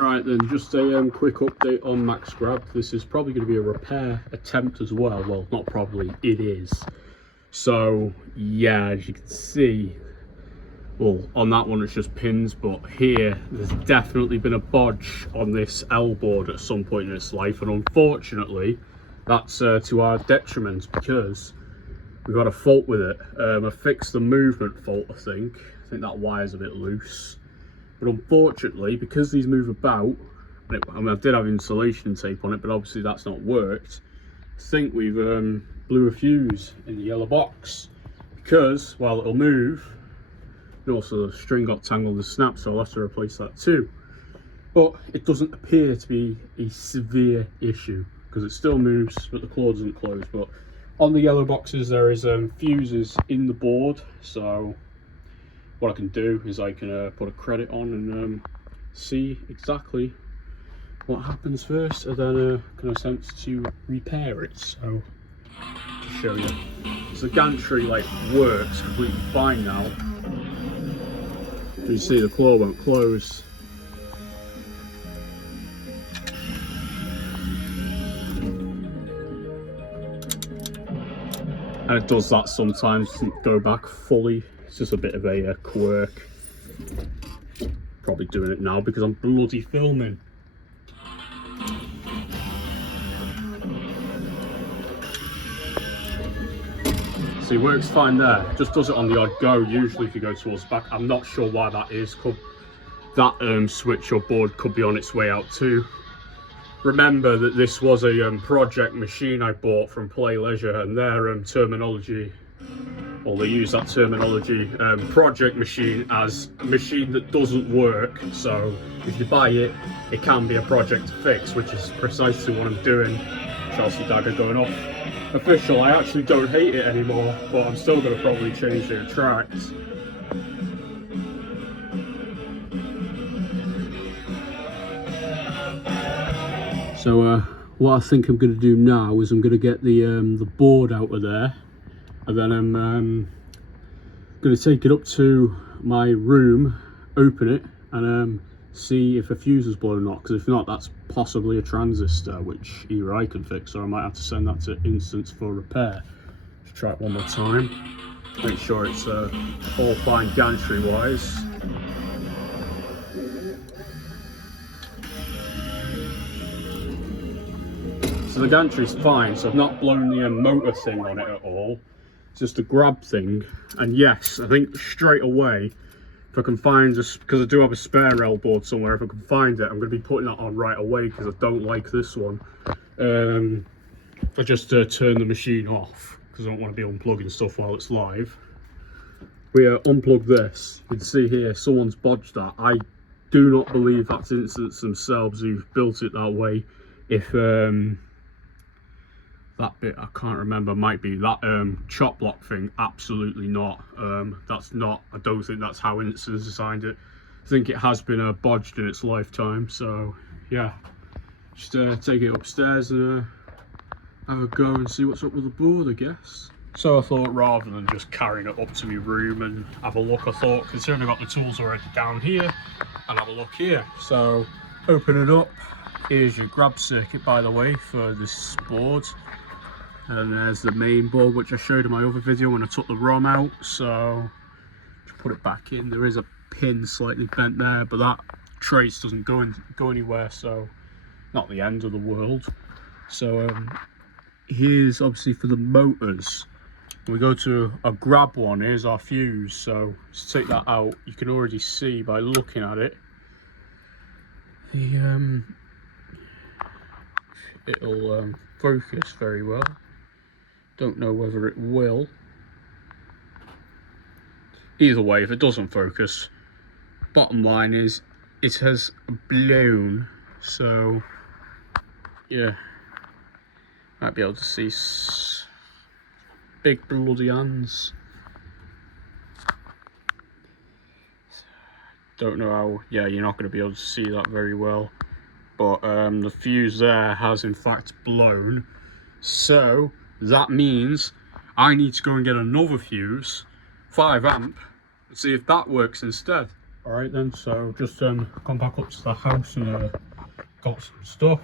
Right then, just a quick update on Maxx Grab. This is probably going to be a repair attempt as well. Well, not probably, it is. So, yeah, as you can see, well, on that one it's just pins, but here there's definitely been a bodge on this L board at some point in its life, and unfortunately that's to our detriment because we've got a fault with it. I fixed the movement fault, I think that wire's a bit loose. But unfortunately, because these move about, I did have insulation tape on it, but obviously that's not worked. I think we've blew a fuse in the yellow box because while it'll move, and also the string got tangled and snapped, so I'll have to replace that too. But it doesn't appear to be a severe issue because it still moves, but the cord doesn't close. But on the yellow boxes, there is fuses in the board, so what I can do is I can put a credit on and see exactly what happens first, and then can attempt to repair it. So to show you, so the gantry works completely fine now. As you see, the claw won't close. And it does that sometimes, doesn't go back fully. It's just a bit of a quirk. Probably doing it now because I'm bloody filming. See, it works fine there. Just does it on the odd go, usually if you go towards the back. I'm not sure why that is. That switch or board could be on its way out too. Remember that this was a project machine I bought from Play Leisure, and their terminology, well, they use that terminology, project machine, as a machine that doesn't work. So if you buy it, it can be a project to fix, which is precisely what I'm doing. Chelsea dagger going off. Official, I actually don't hate it anymore, but I'm still going to probably change the tracks. So what I think I'm going to do now is I'm going to get the board out of there, and then I'm going to take it up to my room, open it, and see if a fuse is blown or not, because if not, that's possibly a transistor, which either I can fix or I might have to send that to Instance for repair. Let's try it one more time, make sure it's all fine gantry wise. So the gantry's fine, so I've not blown the motor thing on it at all. It's just a grab thing. And yes, I think straight away, if I can find, just because I do have a spare L board somewhere, if I can find it, I'm going to be putting that on right away because I don't like this one. I just turn the machine off because I don't want to be unplugging stuff while it's live. We unplug this. You can see here, someone's bodged that. I do not believe that's Instance themselves who've built it that way. If that bit I can't remember, might be that chop block thing, absolutely not. That's not, I don't think that's how Instance designed it. I think it has been bodged in its lifetime. So yeah, just take it upstairs and have a go and see what's up with the board, I guess. So I thought, rather than just carrying it up to my room and have a look, I thought, considering I've got the tools already down here, I'll have a look here. So open it up. Here's your grab circuit, by the way, for this board. And there's the main board, which I showed in my other video when I took the ROM out. So just put it back in. There is a pin slightly bent there, but that trace doesn't go anywhere, so not the end of the world. So here's obviously for the motors. When we go to a grab one, here's our fuse. So let's take that out. You can already see by looking at it, it'll focus very well. Don't know whether it will. Either way, if it doesn't focus, bottom line is it has blown. So yeah, might be able to see big bloody hands. Don't know how, yeah, you're not going to be able to see that very well, but the fuse there has in fact blown. So that means I need to go and get another fuse, 5 amp, and see if that works instead. Alright then, so just gone back up to the house and got some stuff.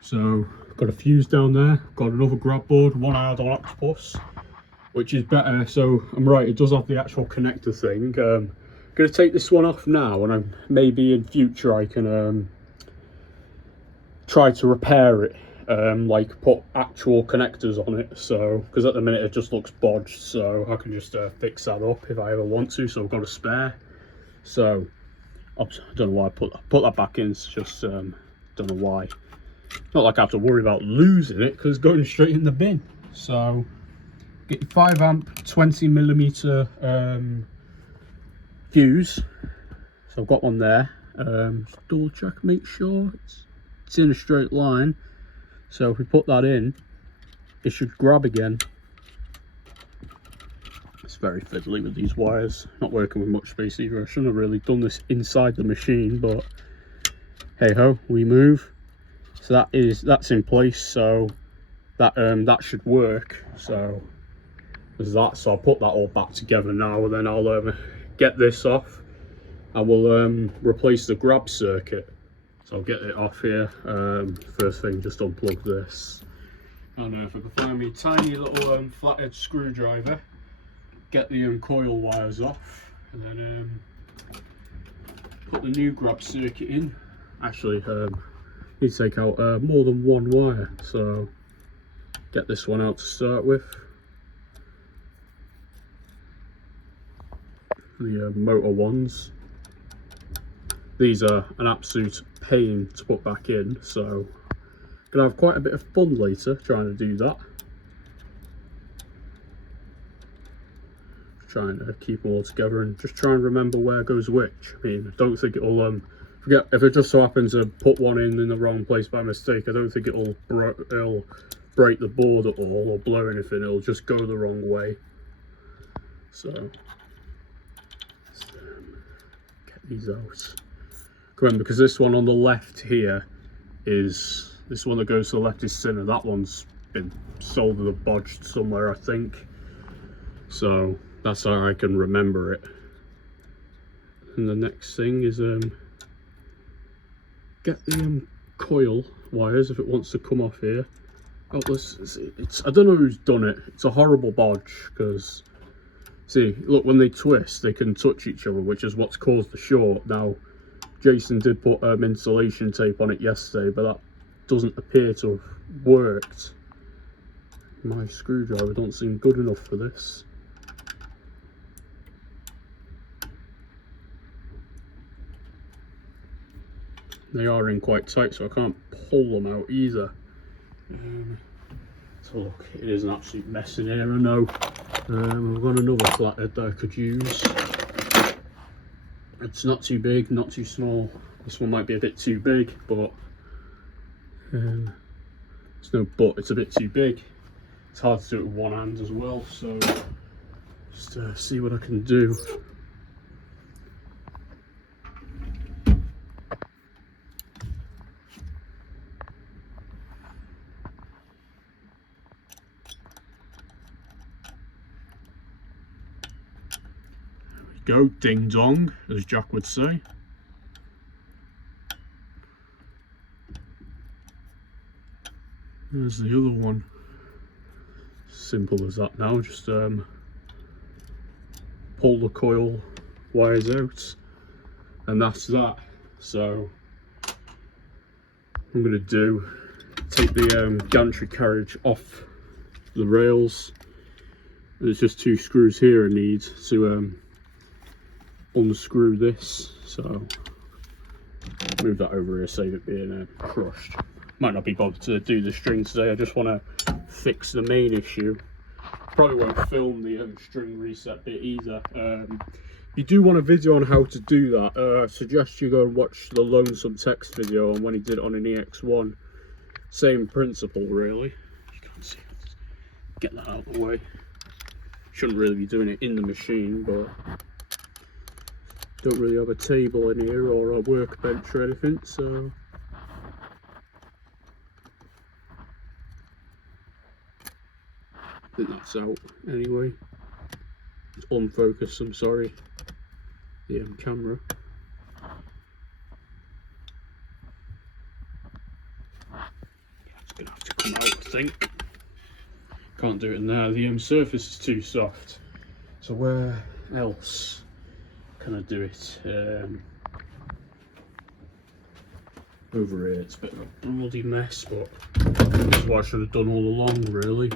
So got a fuse down there, got another grab board, one I had on Octopus, which is better. So I'm right, it does have the actual connector thing. I'm gonna take this one off now, and maybe in future I can try to repair it, like put actual connectors on it. So because at the minute it just looks bodged, so I can just fix that up if I ever want to. So I've got a spare. So I don't know why I put that back in. It's just don't know why. Not like I have to worry about losing it because it's going straight in the bin. So get your 5 amp 20mm fuse. So I've got one there. Just double check, make sure it's in a straight line. So if we put that in, it should grab again. It's very fiddly with these wires. Not working with much space either. I shouldn't have really done this inside the machine, but hey ho, we move. So that's in place. So that should work. So there's that. So I'll put that all back together now, and then I'll get this off. I will replace the grab circuit. So I'll get it off here. First thing, just unplug this. I don't know if I can find me a tiny little flathead screwdriver. Get the coil wires off, and then put the new grab circuit in. Actually, need to take out more than one wire. So get this one out to start with. The motor ones. These are an absolute pain to put back in, so gonna have quite a bit of fun later trying to do that. Trying to keep them all together and just try and remember where goes which. I mean, I don't think it'll forget if it just so happens to put one in the wrong place by mistake. I don't think it'll break the board at all or blow anything. It'll just go the wrong way. So let's, get these out. Remember, because this one on the left here is this one that goes to the left is thinner. That one's been soldered or bodged somewhere, I think. So that's how I can remember it. And the next thing is get the coil wires if it wants to come off here. Oh, it's I don't know who's done it. It's a horrible bodge because see, look, when they twist, they can touch each other, which is what's caused the short. Now, Jason did put insulation tape on it yesterday, but that doesn't appear to have worked. My screwdriver don't seem good enough for this. They are in quite tight, so I can't pull them out either. So look, it is an absolute mess in here, I know. I've got another flathead that I could use. It's not too big, not too small. This one might be a bit too big, but it's no but, it's a bit too big. It's hard to do it with one hand as well, so just see what I can do. Go ding dong, as Jack would say. There's the other one. Simple as that now, just pull the coil wires out and that's that. So I'm going to take the gantry carriage off the rails. There's just 2 screws here I need to unscrew this, so move that over here, save it being crushed. Might not be bothered to do the string today, I just want to fix the main issue. Probably won't film the string reset bit either. You do want a video on how to do that. I suggest you go and watch the Lonesome Text video on when he did it on an EX1. Same principle really. You can't see it. Get that out of the way. Shouldn't really be doing it in the machine, but don't really have a table in here or a workbench or anything, so I think that's out anyway. It's unfocused, I'm sorry. the camera. It's gonna have to come out, I think. Can't do it in there. The surface is too soft. So where else can I do it? Over here, it's a bit of a bloody mess, but that's what I should have done all along, really.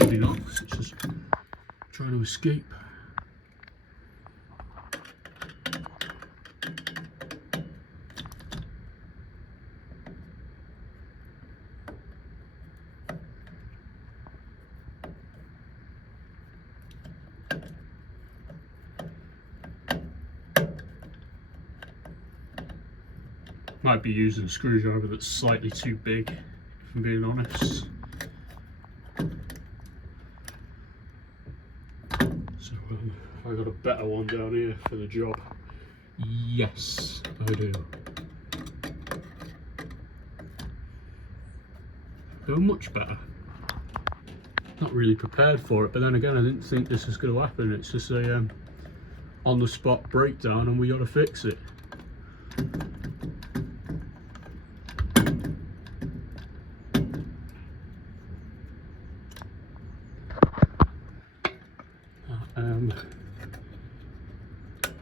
Maybe not, it's just trying to escape. Might be using a screwdriver that's slightly too big, if I'm being honest. So I got a better one down here for the job. Yes, I do. Go much better. Not really prepared for it, but then again, I didn't think this was going to happen. It's just a on-the-spot breakdown, and we got to fix it.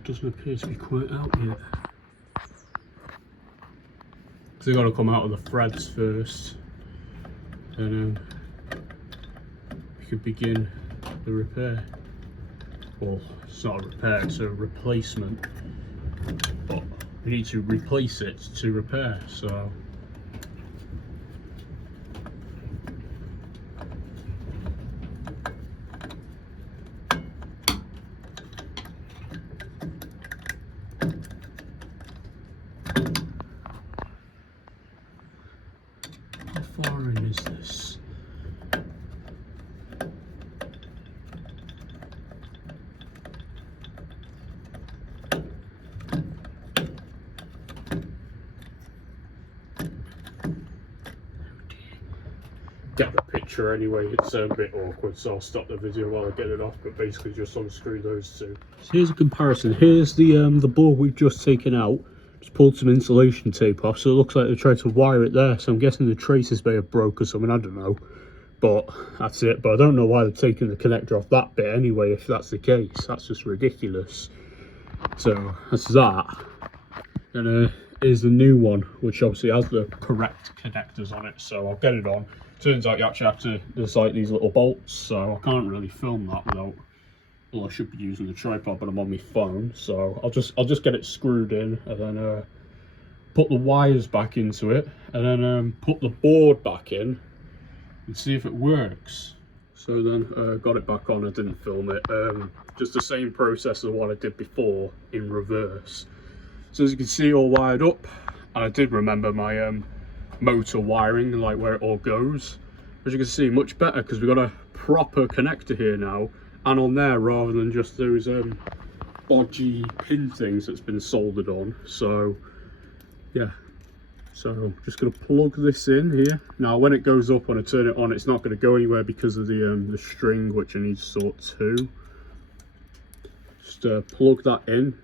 Doesn't appear to be quite out yet. So they've got to come out of the threads first, then we could begin the repair. Well, it's not a repair, it's a replacement, but we need to replace it to repair, so how far in is this? Get the picture anyway, it's a bit awkward, so I'll stop the video while I get it off, but basically just unscrew those two. So here's a comparison. Here's the board we've just taken out. Just pulled some insulation tape off, so it looks like they tried to wire it there, so I'm guessing the traces may have broke or something, I don't know. But that's it. But I don't know why they're taking the connector off that bit anyway, if that's the case. That's just ridiculous. So that's that. And here's the new one, which obviously has the correct connectors on it, so I'll get it on. Turns out you actually have to, there's like these little bolts, so I can't really film that without, well, I should be using the tripod, but I'm on my phone, so I'll just get it screwed in, and then put the wires back into it, and then put the board back in and see if it works. So then got it back on. I didn't film it, just the same process as what I did before in reverse. So as you can see, all wired up. I did remember my motor wiring, like where it all goes. As you can see, much better, because we've got a proper connector here now, and on there, rather than just those bodgy pin things that's been soldered on. So yeah, so I'm just going to plug this in here. Now when it goes up, when I turn it on, it's not going to go anywhere because of the string, which I need to sort too. Just plug that in.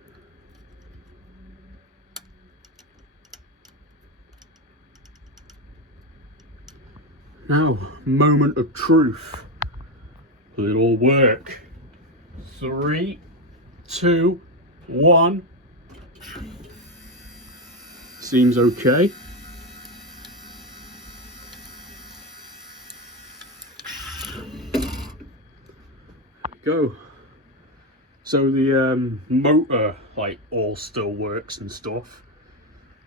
Now, moment of truth. Will it all work? 3, 2, 1. Seems okay. There we go. So the motor, like, all still works and stuff,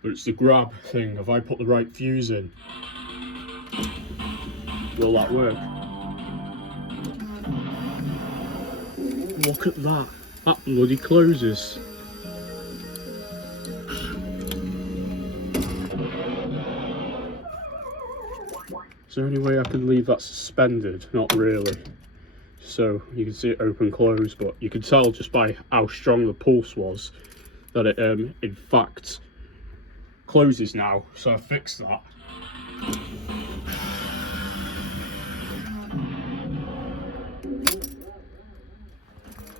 but it's the grab thing. If I put the right fuse in, will that work? Look at that. That bloody closes. Is there any way I can leave that suspended? Not really. So you can see it open close, but you can tell just by how strong the pulse was that it in fact closes now. So I fixed that.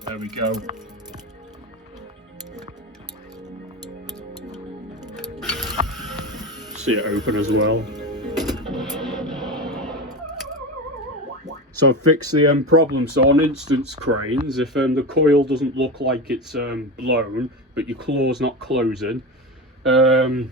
There we go. See it open as well. So I fixed the problem. So on instance cranes, if the coil doesn't look like it's blown, but your claw's not closing, and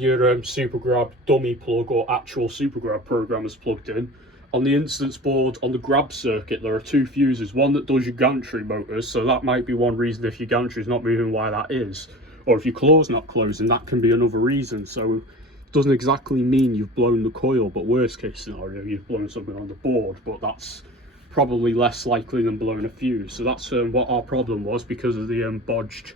your super grab dummy plug or actual super grab program is plugged in, on the instance board on the grab circuit there are two fuses, one that does your gantry motors, so that might be one reason if your gantry is not moving why that is, or if your claw's not closing, that can be another reason. So it doesn't exactly mean you've blown the coil, but worst case scenario you've blown something on the board, but that's probably less likely than blowing a fuse. So that's what our problem was, because of the bodged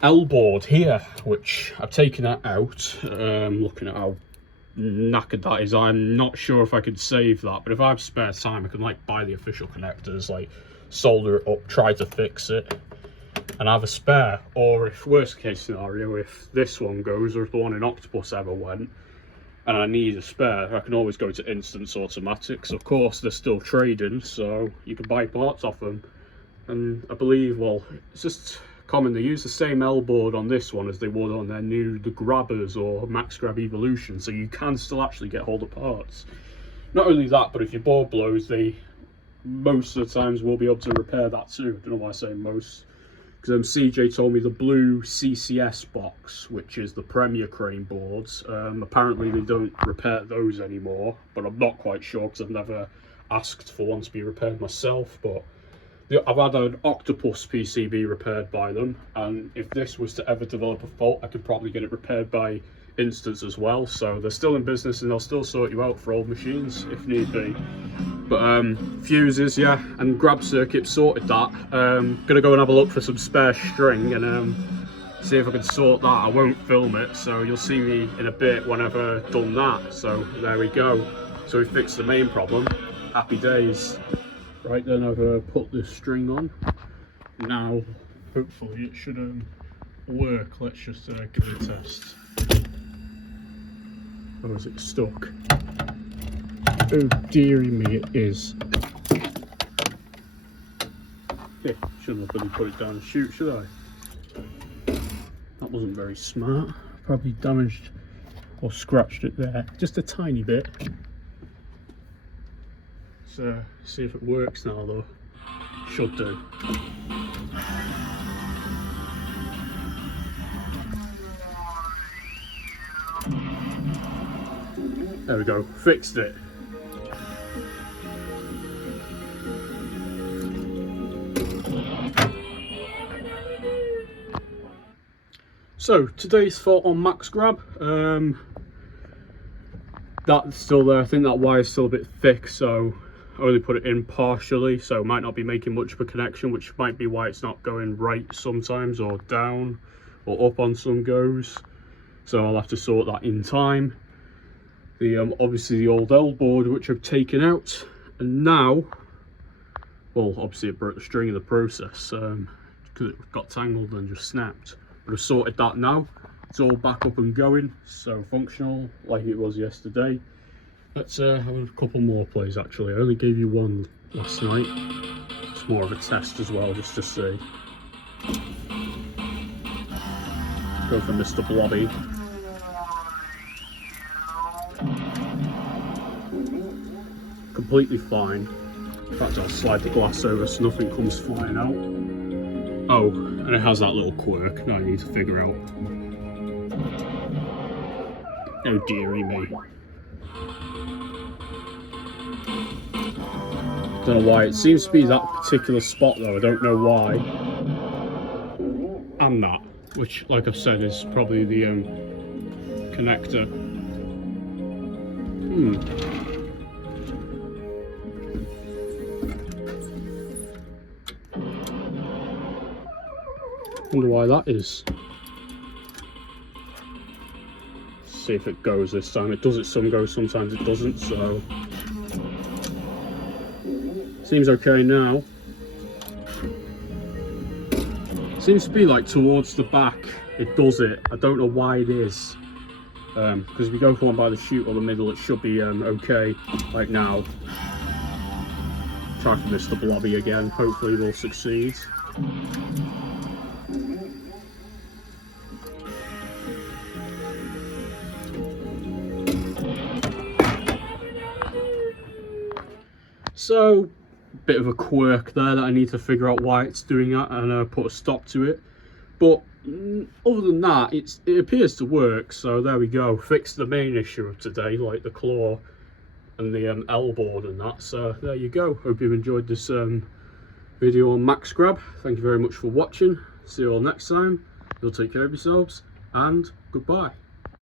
L board here, which I've taken that out. Looking at how knackered that is, I'm not sure if I could save that, but if I have spare time I can like buy the official connectors, like solder it up, try to fix it, and have a spare. Or if worst case scenario, if this one goes, or if the one in Octopus ever went and I need a spare, I can always go to Instance Automatics. Of course they're still trading, so you can buy parts off them. And I believe, well, it's just common, they use the same L board on this one as they would on their the Grabbers or Maxx Grab Evolution, so you can still actually get hold of parts. Not only that, but if your board blows, they most of the times will be able to repair that too. I don't know why I say most, because CJ told me the blue CCS box, which is the Premier crane boards, apparently they don't repair those anymore, but I'm not quite sure because I've never asked for one to be repaired myself. But I've had an Octopus PCB repaired by them, and if this was to ever develop a fault, I could probably get it repaired by Instance as well. So they're still in business and they'll still sort you out for old machines if need be. But fuses, yeah, and grab circuit, sorted that. Gonna go and have a look for some spare string and see if I can sort that. I won't film it, so you'll see me in a bit whenever I've done that. So there we go. So we fixed the main problem. Happy days. Right then, I've put this string on. Now, hopefully it should work. Let's just give it a test. Or is it stuck? Oh dearie me, it is. Yeah, shouldn't have really put it down and shoot, should I? That wasn't very smart. Probably damaged or scratched it there. Just a tiny bit. So, see if it works now though. Should do. There we go, fixed it. So today's fault on Maxx Grab. That's still there. I think that wire's still a bit thick, so I only put it in partially, so it might not be making much of a connection, which might be why it's not going right sometimes, or down, or up on some goes. So I'll have to sort that in time. The obviously the old L board, which I've taken out, and now, well, obviously it broke the string in the process because it got tangled and just snapped. But I've sorted that now. It's all back up and going, so functional like it was yesterday. Let's have a couple more plays actually. I only gave you one last night. It's more of a test as well, just to see. Go for Mr. Blobby. Completely fine. In fact, I'll slide the glass over so nothing comes flying out. Oh, and it has that little quirk that I need to figure out. Oh dearie me. Don't know why, it seems to be that particular spot though, I don't know why. And that, which like I've said is probably the connector. Wonder why that is. See if it goes this time. It does, it some goes, sometimes it doesn't, so seems okay now. Seems to be like towards the back it does it. I don't know why it is, because if we go for one by the chute or the middle it should be okay like now. Try for Mr. Blobby again, hopefully we'll succeed. So, bit of a quirk there that I need to figure out why it's doing that and put a stop to it. But other than that, it appears to work, so there we go. Fixed the main issue of today, like the claw and the L board and that. So there you go. Hope you've enjoyed this video on Maxx Grab. Thank you very much for watching. See you all next time. You'll take care of yourselves, and goodbye.